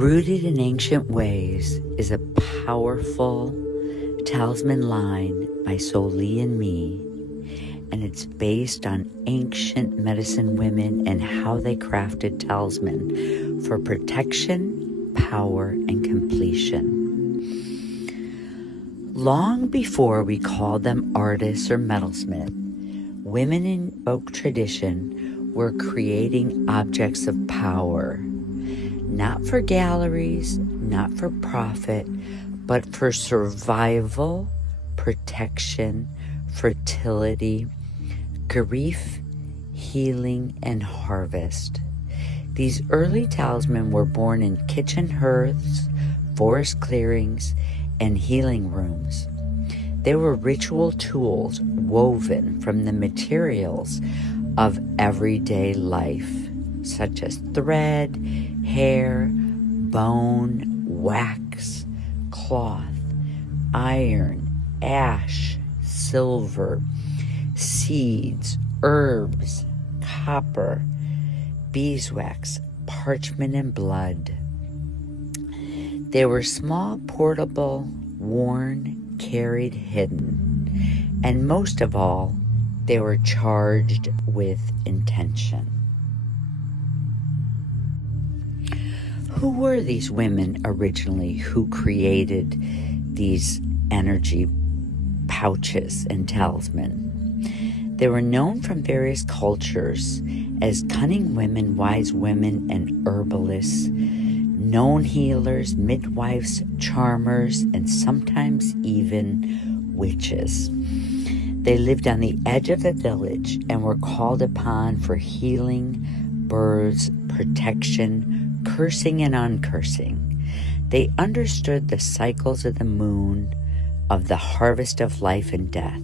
Rooted in Ancient Ways is a powerful talisman line by Solii+Mi, and it's based on ancient medicine women and how they crafted talisman for protection, power, and completion. Long before we called them artists or metalsmith, women in folk tradition were creating objects of power, not for galleries, not for profit, but for survival, protection, fertility, grief, healing, and harvest. These early talisman were born in kitchen hearths, forest clearings, and healing rooms. They were ritual tools woven from the materials of everyday life, such as thread, hair, bone, wax, cloth, iron, ash, silver, seeds, herbs, copper, beeswax, parchment, and blood. They were small, portable, worn, carried, hidden, and most of all, they were charged with intention. Who were these women originally who created these energy pouches and talisman? They were known from various cultures as cunning women, wise women, and herbalists, known healers, midwives, charmers, and sometimes even witches. They lived on the edge of the village and were called upon for healing, births, protection, cursing and uncursing. They understood the cycles of the moon, of the harvest of life and death.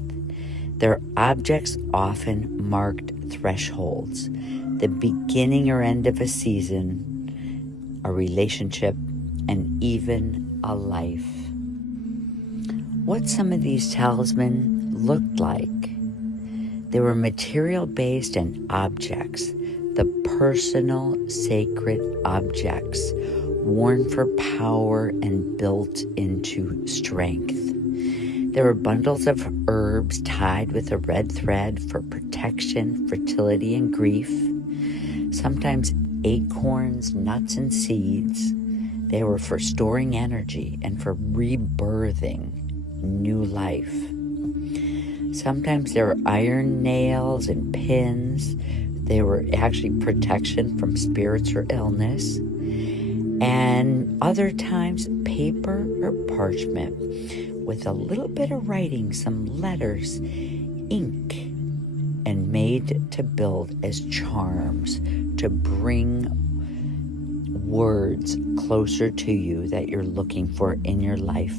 Their objects often marked thresholds, the beginning or end of a season, a relationship, and even a life. What some of these talisman looked like. They were material-based and objects, the personal sacred objects worn for power and built into strength. There were bundles of herbs tied with a red thread for protection, fertility, and grief. Sometimes acorns, nuts, and seeds. They were for storing energy and for rebirthing new life. Sometimes there were iron nails and pins. They were actually protection from spirits or illness. And other times, paper or parchment with a little bit of writing, some letters, ink, and made to build as charms to bring words closer to you that you're looking for in your life.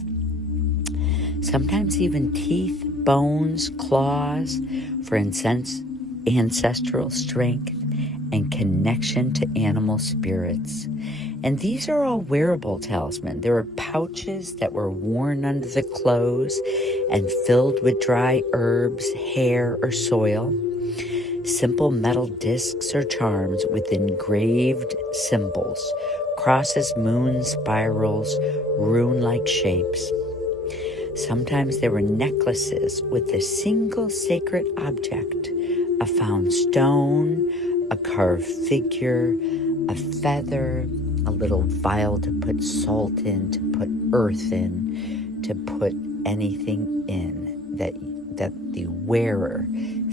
Sometimes even teeth, bones, claws for ancestral strength and connection to animal spirits. And these are all wearable talisman. There are pouches that were worn under the clothes and filled with dry herbs, hair, or soil. Simple metal discs or charms with engraved symbols, crosses, moons, spirals, rune-like shapes. Sometimes there were necklaces with a single sacred object, a found stone, a carved figure, a feather, a little vial to put salt in, to put earth in, to put anything in that the wearer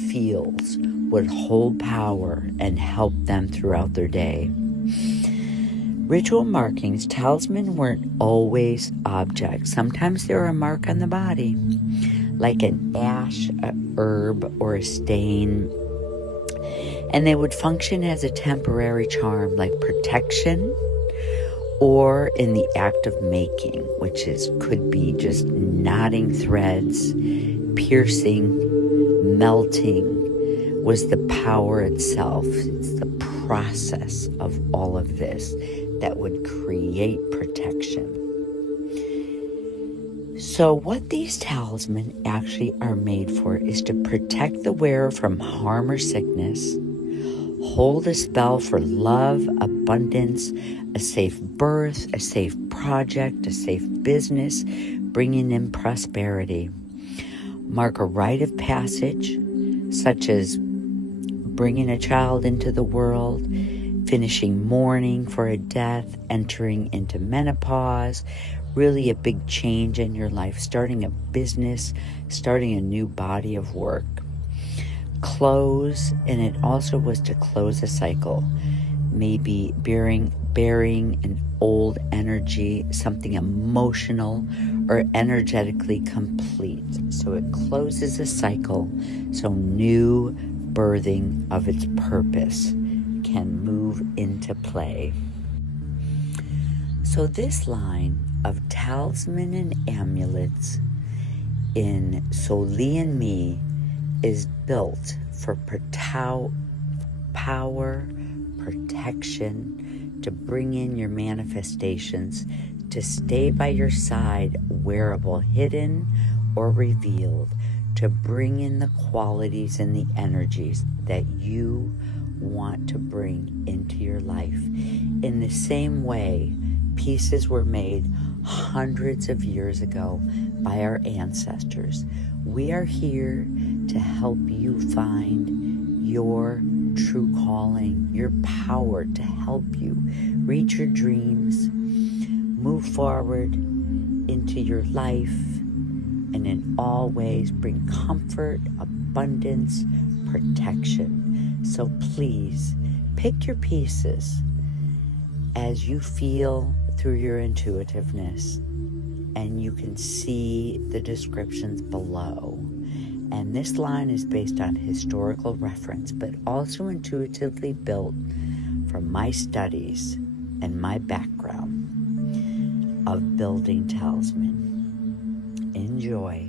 feels would hold power and help them throughout their day. Ritual markings, talisman weren't always objects. Sometimes they were a mark on the body, like an ash, a herb, or a stain. And they would function as a temporary charm, like protection, or in the act of making, which could be just knotting threads, piercing, melting, was the power itself. It's the process of all of this that would create protection. So what these talisman actually are made for is to protect the wearer from harm or sickness, Hold a spell for love, abundance, a safe birth, a safe project, a safe business, bringing in prosperity. Mark a rite of passage, such as bringing a child into the world, finishing mourning for a death, entering into menopause, really a big change in your life, starting a business, starting a new body of work. Close, and it also was to close a cycle, maybe burying an old energy, something emotional or energetically complete. So it closes a cycle, so new birthing of its purpose can move into play. So this line of talisman and amulets in Solii+Mi is built for power, protection, to bring in your manifestations, to stay by your side, wearable, hidden, or revealed, to bring in the qualities and the energies that you want to bring into your life. In the same way, pieces were made hundreds of years ago by our ancestors. We are here to help you find your true calling, your power, to help you reach your dreams, move forward into your life, and in all ways bring comfort, abundance, protection. So please pick your pieces as you feel through your intuitiveness, and you can see the descriptions below. And this line is based on historical reference, but also intuitively built from my studies and my background of building talisman. Enjoy.